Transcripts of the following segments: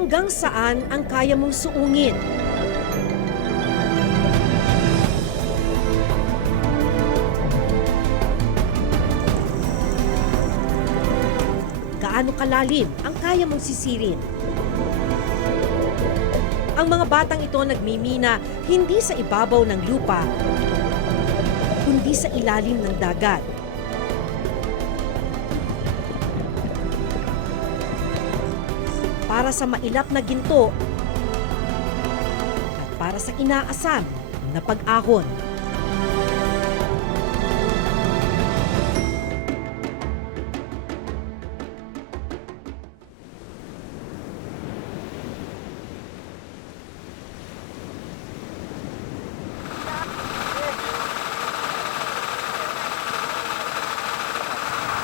Hanggang saan ang kaya mong suungin? Gaano kalalim ang kaya mong sisirin? Ang mga batang ito nagmimina hindi sa ibabaw ng lupa, kundi sa ilalim ng dagat. Para sa mailap na ginto at para sa inaasam na pag-ahon.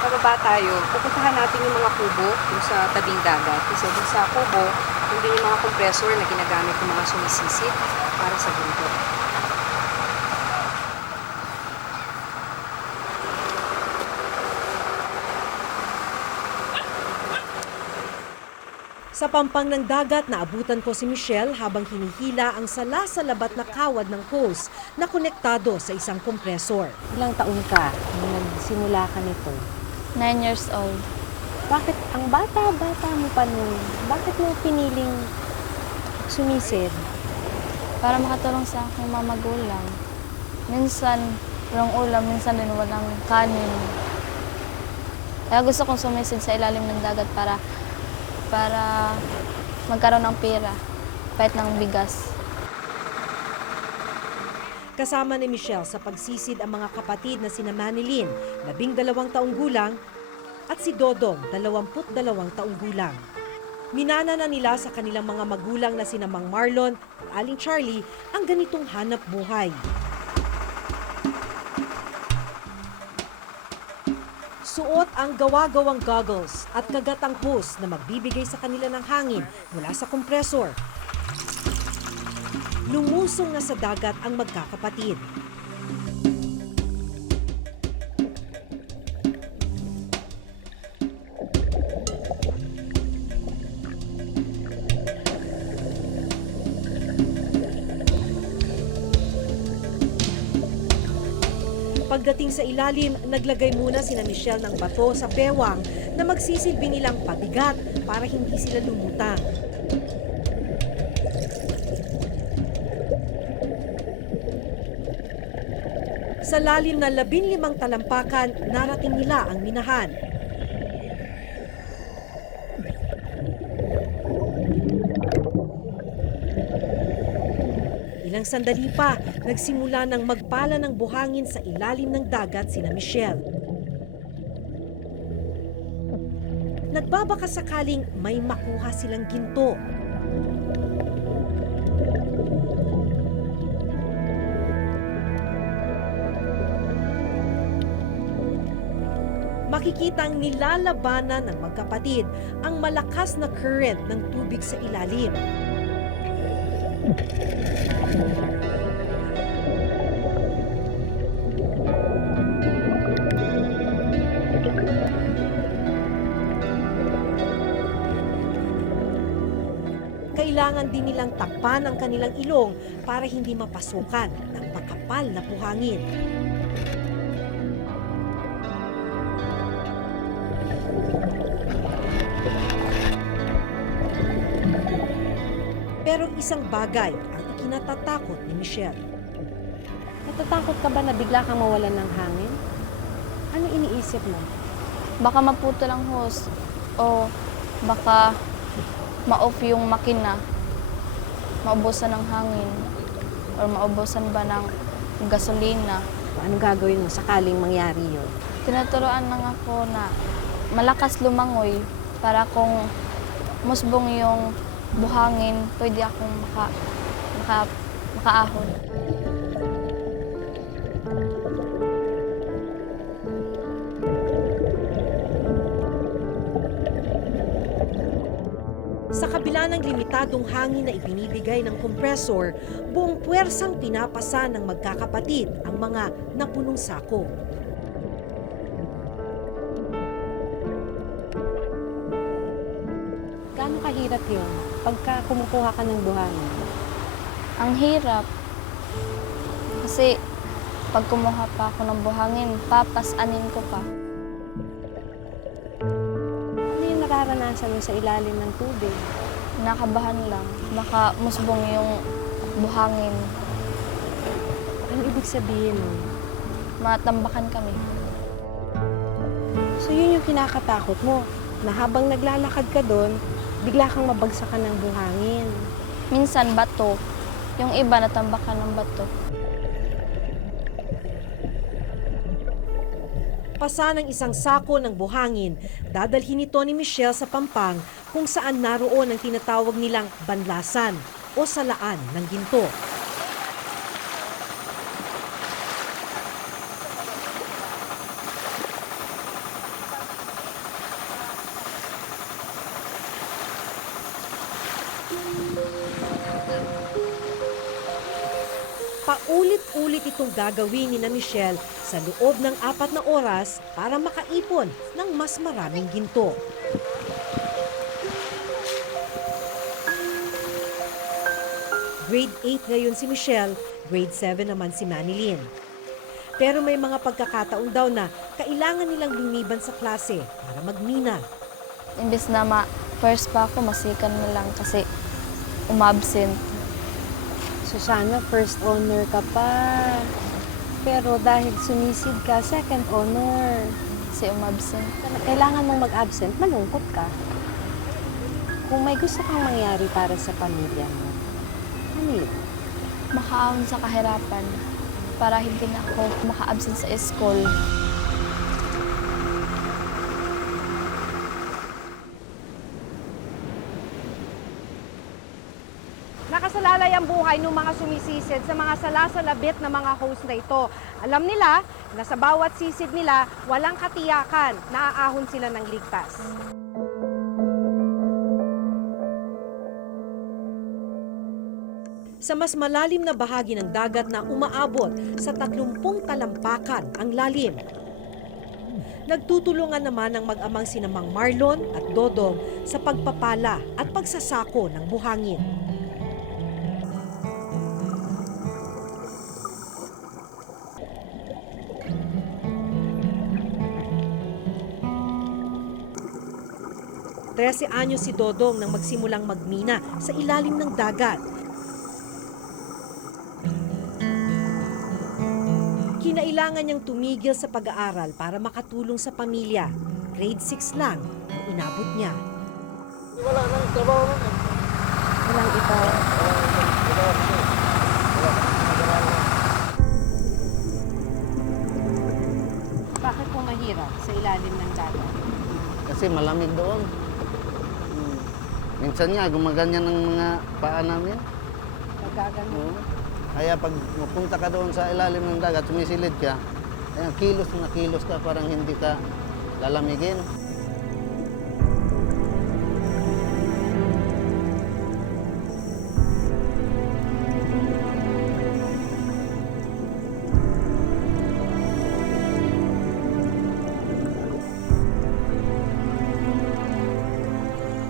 Pababa tayo, pupuntahan natin yung mga kubo yung sa tabing dagat. Kasi dun sa kubo, hindi yung mga compressor na ginagamit ng mga sumisisit para sa bundok. Sa pampang ng dagat, naabutan ko si Michelle habang hinihila ang sala-salabat na kawad ng hose na konektado sa isang kompresor. Ilang taon ka nung nagsimula ka nito? 9 years old. Bakit ang bata-bata mo pa nun? Bakit mo piniling sumisid? Para makatulong sa aking mga magulang. Minsan, walang ulam, minsan din walang kanin. Kaya gusto kong sumisid sa ilalim ng dagat para magkaroon ng pera, kahit ng bigas. Kasama ni Michelle sa pagsisid ang mga kapatid na sina Manilyn, 12 taong gulang, at si Dodong, 22 taong gulang. Minana na nila sa kanilang mga magulang na sina Mang Marlon at Aling Charlie ang ganitong hanap buhay. Suot ang gawa-gawang goggles at kagatang hose na magbibigay sa kanila ng hangin mula sa kompresor. Lumusong na sa dagat ang magkakapatid. Pagdating sa ilalim, naglagay muna sina Michelle ng bato sa bewang na magsisilbi nilang pabigat para hindi sila lumutang. Sa lalim na 15 talampakan, narating nila ang minahan. Ilang sandali pa, nagsimula ng magpala ng buhangin sa ilalim ng dagat sina Michelle. Nagbabaka sakaling may makuha silang ginto. Makikitang nilalabanan ng magkapatid ang malakas na current ng tubig sa ilalim. Kailangan din nilang takpan ang kanilang ilong para hindi mapasukan ng makapal na buhangin. Pero isang bagay ang ikinatatakot ni Michelle. Natatakot ka ba na bigla kang mawalan ng hangin? Ano iniisip mo? Baka maputol ang hose o baka ma-off yung makina, maubusan ng hangin or maubusan ba ng gasolina. Anong gagawin mo sakaling mangyari yun? Tinuturoan lang ako na malakas lumangoy para kung musbong yung buhangin, pwede akong makaahon. Sa kabila ng limitadong hangin na ibinibigay ng kompresor, buong puwersang pinapasa ng magkakapatid ang mga napunong sako. Gaano kahirap yun pagka kumukuha ka ng buhangin? Ang hirap. Kasi pag kumuha pa ako ng buhangin, papasanin ko pa. Ano yung nararanasan mo sa ilalim ng tubig? Nakabahan lang. Baka musbong yung buhangin. Ano ibig sabihin nun? Matambakan kami. So yun yung kinakatakot mo, na habang naglalakad ka doon, bigla kang mabagsakan ng buhangin. Minsan bato. Yung iba natambakan ng bato. Pasa ng isang sako ng buhangin, dadalhin ito ni Michelle sa Pampang kung saan naroon ang tinatawag nilang banlasan o salaan ng ginto. Paulit-ulit itong gagawin ni na Michelle sa loob ng 4 na oras para makaipon ng mas maraming ginto. Grade 8 ngayon si Michelle, grade 7 naman si Manilyn. Pero may mga pagkakataon daw na kailangan nilang lumiban sa klase para magmina. Imbes na first pa ako, masikan na lang kasi umabsent. So sana first honor ka pa. Pero dahil sumisid ka, second honor. Kasi umabsent. Kailangan mong mag-absent, malungkot ka. Kung may gusto kang mangyari para sa pamilya mo, ano yun? Makaahon sa kahirapan para hindi na ako maka-absent sa school. Nakasalalay ang buhay ng mga sumisisid sa mga salasalabit na mga host na ito. Alam nila na sa bawat sisid nila, walang katiyakan na aahon sila ng ligtas. Sa mas malalim na bahagi ng dagat na umaabot sa 30 talampakan ang lalim. Nagtutulungan naman ang mag-amang sina Mang Marlon at Dodong sa pagpapala at pagsasako ng buhangin. Trese anyos si Dodong nang magsimulang magmina sa ilalim ng dagat. Kinailangan niyang tumigil sa pag-aaral para makatulong sa pamilya. Grade 6 lang ang inabot niya. Walang ikaw. Bakit po mahirap sa ilalim ng dagat? Kasi malamig doon. Minsan nga, gumaganyan ng mga paa namin. Pagkagano. Oo. Kaya pag mapunta ka doon sa ilalim ng dagat, sumisilid ka, kaya kilos na kilos ka, parang hindi ka lalamigin.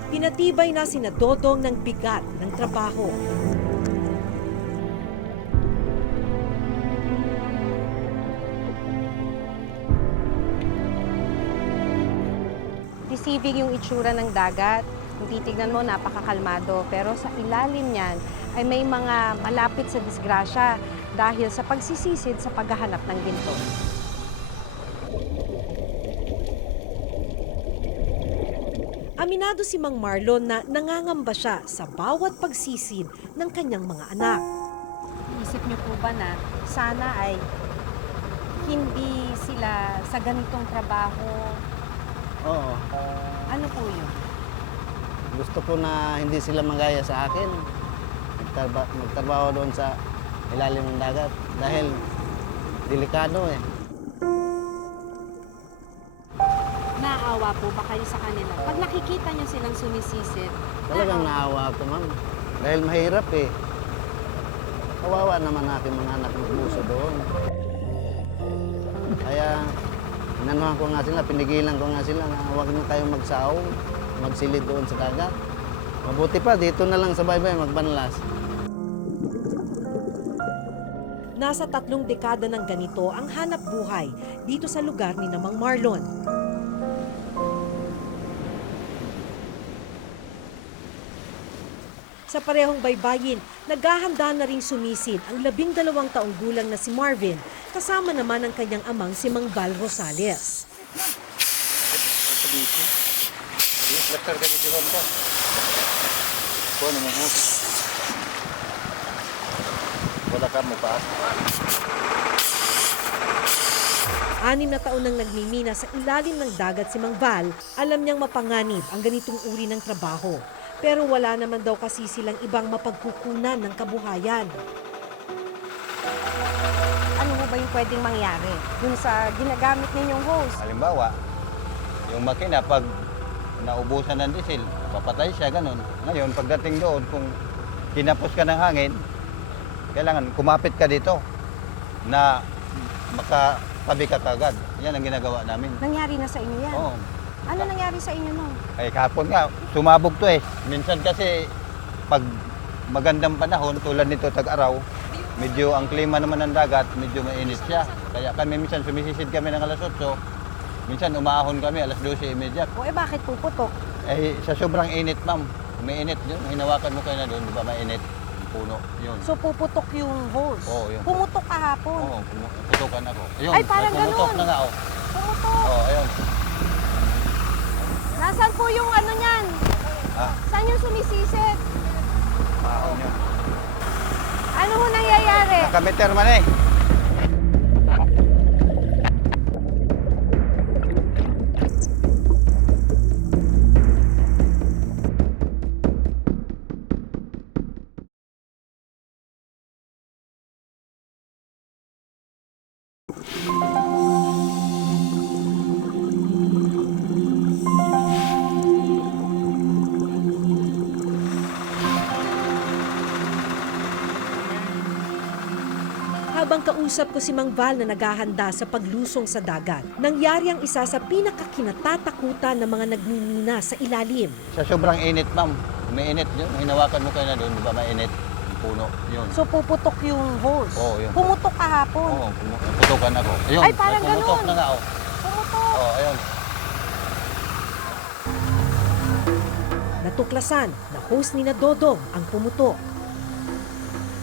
Pinatibay na sina Dodong ng bigat ng trabaho. Deceiving yung itsura ng dagat. Kung titignan mo, napakakalmado. Pero sa ilalim niyan ay may mga malapit sa disgrasya dahil sa pagsisisid sa paghahanap ng ginto. Aminado si Mang Marlon na nangangamba siya sa bawat pagsisid ng kanyang mga anak. Isip niyo po ba na sana ay hindi sila sa ganitong trabaho? Oo. Ano po yun? Gusto ko na hindi sila magaya sa akin. Magtrabaho doon sa ilalim ng dagat. Dahil delikado eh. Naawa po ba kayo sa kanila? Pag nakikita niyo silang sumisisid, Talagang naawa ako, ma'am. Dahil mahirap eh. Kawawa naman aking mga anak magbuso doon. Kaya inanuhan ko nga sila, pinigilan ko nga sila na huwag na kayong magsaong, magsilid doon sa dagat. Mabuti pa, dito na lang sa baybay magbanlas. Nasa 3 dekada ng ganito ang hanap buhay dito sa lugar ni Namang Marlon. Sa parehong baybayin, naghahanda na ring sumisid ang 12 taong gulang na si Marvin, kasama naman ang kanyang amang si Mang Val Rosales. Wala ka mo pa. 6 na taon nang nagmimina sa ilalim ng dagat si Mang Val, alam niyang mapanganib ang ganitong uri ng trabaho. Pero wala naman daw kasi silang ibang mapagkukunan ng kabuhayan. Ano ho ba yung pwedeng mangyari dun sa ginagamit ninyong hose? Halimbawa, yung makina pag naubusan ng diesel, papatay siya, ganun. Ngayon, pagdating doon, kung kinapos ka ng hangin, kailangan kumapit ka dito na makatabi ka kagad. Yan ang ginagawa namin. Nangyari na sa inyo yan? Oo. Ano nangyari sa inyo no? Ay, kahapon nga, sumabog to eh. Minsan kasi, pag magandang panahon, tulad nito tag-araw, medyo ang klima naman ng dagat, medyo mainit siya. Kaya kami minsan sumisisid kami ng alas 8, minsan umahon kami alas 12:30. O bakit puputok? Eh, sa sobrang init, ma'am. May init yun. Hinawakan mo kayo na doon, di ba mainit? Puno, yun. So puputok yung hose? Oo, yun. Pumutok kahapon? Oo, putukan ako. Ayun, Ay, parang may pumutok ganun. na nga, oh. Pumutok? Oo, ayun. Nasaan po yung ano niyan? Ah, Saan yung sumisisid? mahon yun. Ano ho nangyayari? Nakameter man eh. Habang kausap ko si Mang Val na naghahanda sa paglusong sa dagat, nangyari ang isa sa pinakakinatatakutan ng mga nagmimina sa ilalim. Sa sobrang init, ma'am. May init yun. Hinawakan mo kayo na doon, di ba mainit? Puno, yun. So puputok yung hose? Oo, yun. Pumutok kahapon? Oo, putukan ako. Ayun, Ay, parang may pumutok ganun. na nga, oh. Pumutok? Oo, ayun. Natuklasan na host ni na Dodong ang pumutok.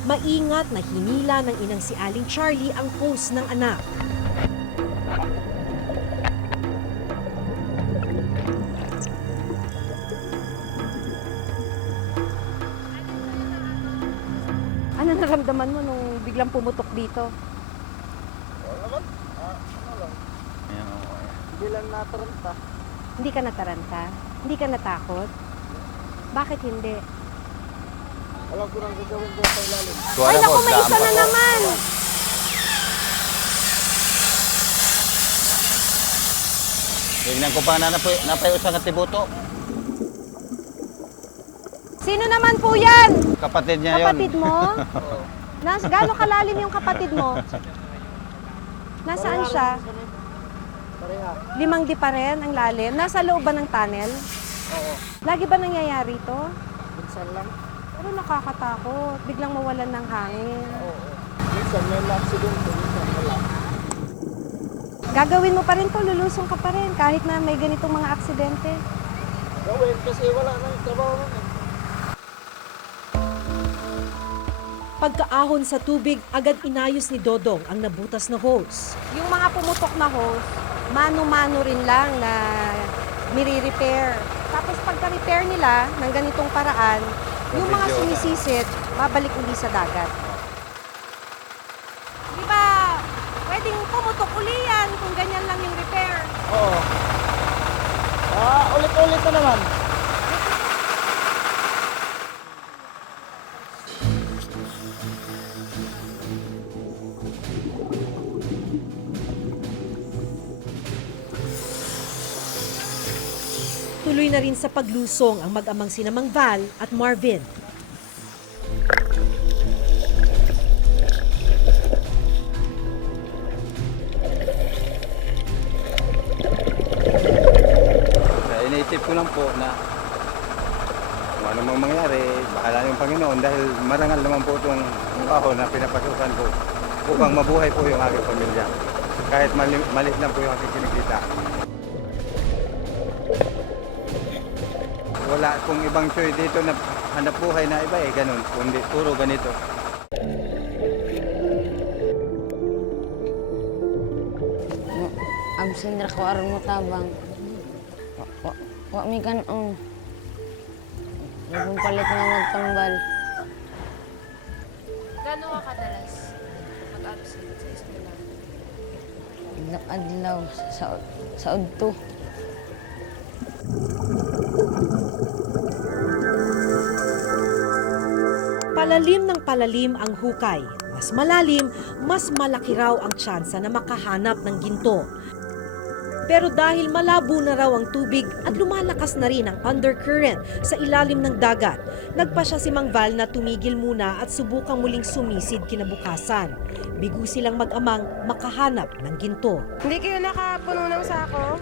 Maingat na hinila ng inang si Aling Charlie ang hose ng anak. Ano naramdaman mo nung biglang pumutok dito? Ayun, oo, ayun. Hindi lang nataranta. Hindi ka nataranta? Hindi ka natakot? Bakit hindi? Alam ko nang gagawin dyan sa ilalim. Ay, naku, may isa na naman! Tingnan ko pa na napayusan at tibuto. Sino naman po yan? Kapatid niya yun. Kapatid mo? Gano'ng kalalim yung kapatid mo? Nasaan siya? Pareha. 5 di pa rin ang lalim? Nasa loob ba ng tunnel? Oo. Lagi ba nangyayari to? Minsan lang. Pero nakakatakot. Biglang mawalan ng hangin. Oo. Minsan may accident, minsan wala. Gagawin mo pa rin to, lulusong ka pa rin kahit na may ganitong mga aksidente. Gawin kasi wala nang trabaho nun eh. Pagkaahon sa tubig, agad inayos ni Dodong ang nabutas na hose. Yung mga pumutok na hose, mano-mano rin lang na nire-repair. Tapos pagka-repair nila ng ganitong paraan, yung mga sumisisid, babalik uli sa dagat. Di ba, pwedeng pumutok uli yan kung ganyan lang yung repair. Oo. Ulit-ulit na naman. Tuloy na rin sa paglusong ang mag-amang sina Mang Val at Marvin. Iniisip ko lang po na ano mang mangyari, bahala yung Panginoon dahil marangal naman po itong trabaho na pinapasukan ko upang mabuhay po yung aking pamilya. Kahit maliit lang po yung aking kinikita. Wala kung ibang choice dito na hanap buhay na iba ganun. Kundi puro ganito. Absindra ko aron mo tabang. Wa mi kanon. Yung palit na magtambal. Gano'n ka kadalas mag-absent sa eskwela? Adlaw sa udto. Palalim ng palalim ang hukay. Mas malalim, mas malaki raw ang tsansa na makahanap ng ginto. Pero dahil malabo na raw ang tubig at lumalakas na rin ang undercurrent sa ilalim ng dagat, nagpasya si Mang Val na tumigil muna at subukang muling sumisid kinabukasan. Bigo silang mag-amang makahanap ng ginto. Hindi kayo nakapuno ng sako?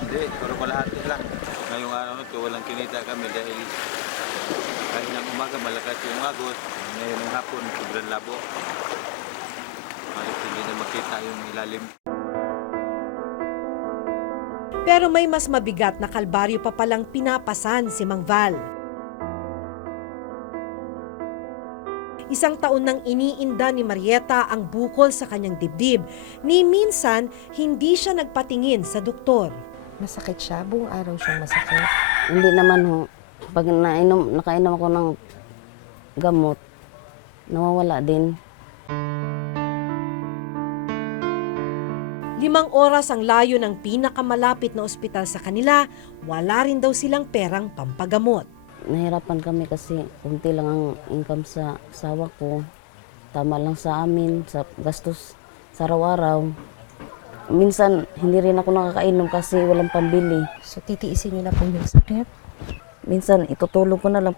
Hindi, pero kalahati lang. Ngayong araw na ito, walang kinita kami dahil kahit ng umaga malakas yung agos. Ngayon ng hapon, sobrang labo. Halos hindi na makita yung ilalim. Pero may mas mabigat na kalbaryo pa palang pinapasan si Mang Val. Isang taon nang iniinda ni Marieta ang bukol sa kanyang dibdib, ni minsan hindi siya nagpatingin sa doktor. Masakit siya, buong araw siyang masakit. Hindi naman ho. Pag nakainom ako ng gamot, nawawala din. 5 oras ang layo ng pinakamalapit na ospital sa kanila, wala rin daw silang perang pampagamot. Nahirapan kami kasi kunti lang ang income sa asawa ko. Tama lang sa amin, sa gastos sa araw-araw. Minsan, hindi rin ako nakakainom kasi walang pambili. So titiisin niyo na po yung sakit? Minsan, itutulog ko na lang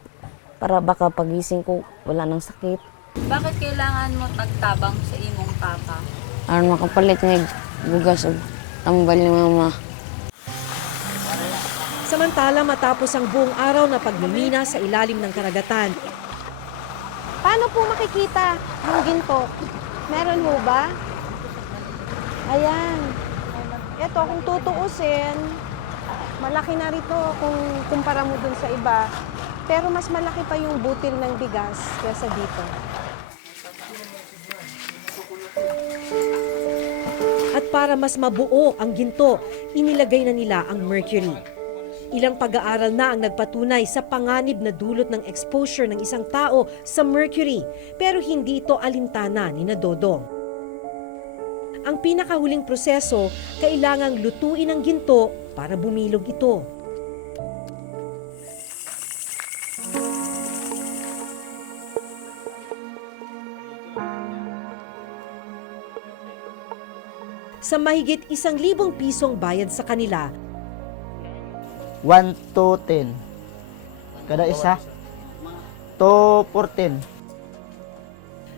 para baka pagising ko, wala nang sakit. Bakit kailangan mo tagtabang sa imong papa? Aron makapalit ng bugas o tambal ni mama. Samantala matapos ang buong araw na pagmimina sa ilalim ng karagatan, Paano po makikita yung ginto? Meron mo ba? Ayan. Ito, kung tutuusin, malaki na rito kung kumpara mo dun sa iba. Pero mas malaki pa yung butil ng bigas kaysa dito. at para mas mabuo ang ginto, inilagay na nila ang mercury. Ilang pag-aaral na ang nagpatunay sa panganib na dulot ng exposure ng isang tao sa mercury, pero hindi ito alintana ni Dodong. Ang pinakahuling proseso, kailangang lutuin ang ginto para bumilog ito. Sa mahigit 1,000 pisong bayad sa kanila, 1 to 10. Kada isa. 2 for 10.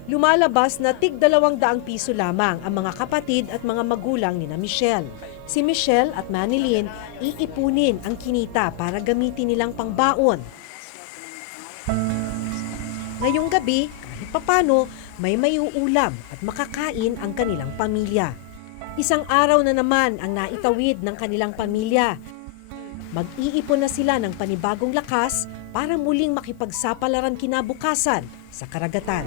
lumalabas na tig 200 piso lamang ang mga kapatid at mga magulang ni na Michelle. Si Michelle at Manilyn iipunin ang kinita para gamitin nilang pangbaon. Ngayong gabi, kahit papano, may maiuulam at makakain ang kanilang pamilya. Isang araw na naman ang naitawid ng kanilang pamilya. Mag-iipon na sila ng panibagong lakas para muling makipagsapalaran kinabukasan sa karagatan.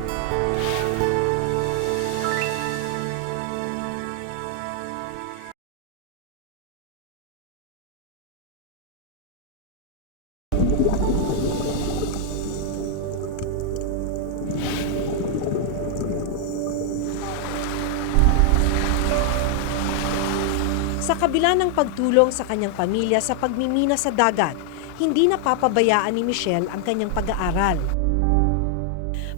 Sa kabila ng pagtulong sa kanyang pamilya sa pagmimina sa dagat, hindi napapabayaan ni Michelle ang kanyang pag-aaral.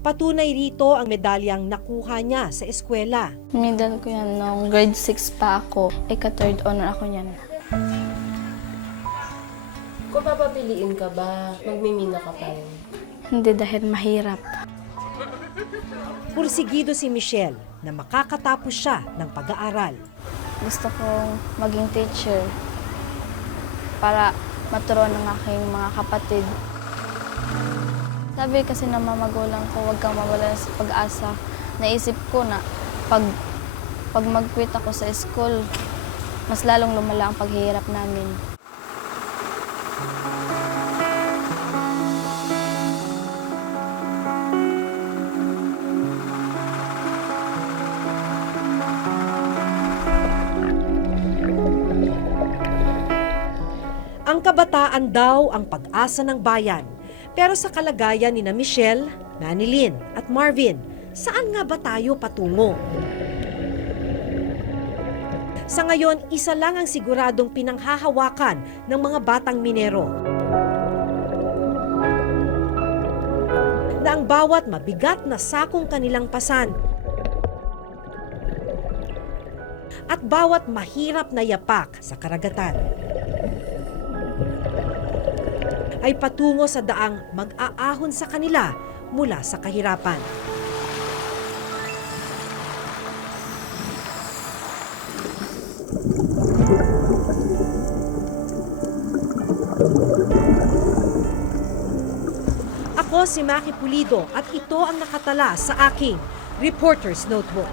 Patunay rito ang medalyang nakuha niya sa eskwela. Medal ko yan nung grade 6 pa ako. Ika-third honor ako niyan. Kung papapiliin ka ba, magmimina ka pa rin? Hindi dahil mahirap. Pursigido si Michelle na makakatapos siya ng pag-aaral. Gusto kong maging teacher para maturuan ng aking mga kapatid. Sabi kasi ng mga magulang ko, huwag kang mawala sa pag-asa. Naisip ko na pag mag-quit ako sa school, mas lalong lumala ang paghihirap namin. Ang kabataan daw ang pag-asa ng bayan. Pero sa kalagayan ni na Michelle, Manilyn at Marvin, saan nga ba tayo patungo? Sa ngayon, isa lang ang siguradong pinanghahawakan ng mga batang minero. Na ang bawat mabigat na sakong kanilang pasan at bawat mahirap na yapak sa karagatan ay patungo sa daang mag-aahon sa kanila mula sa kahirapan. Ako si Maki Pulido at ito ang nakatala sa aking Reporter's Notebook.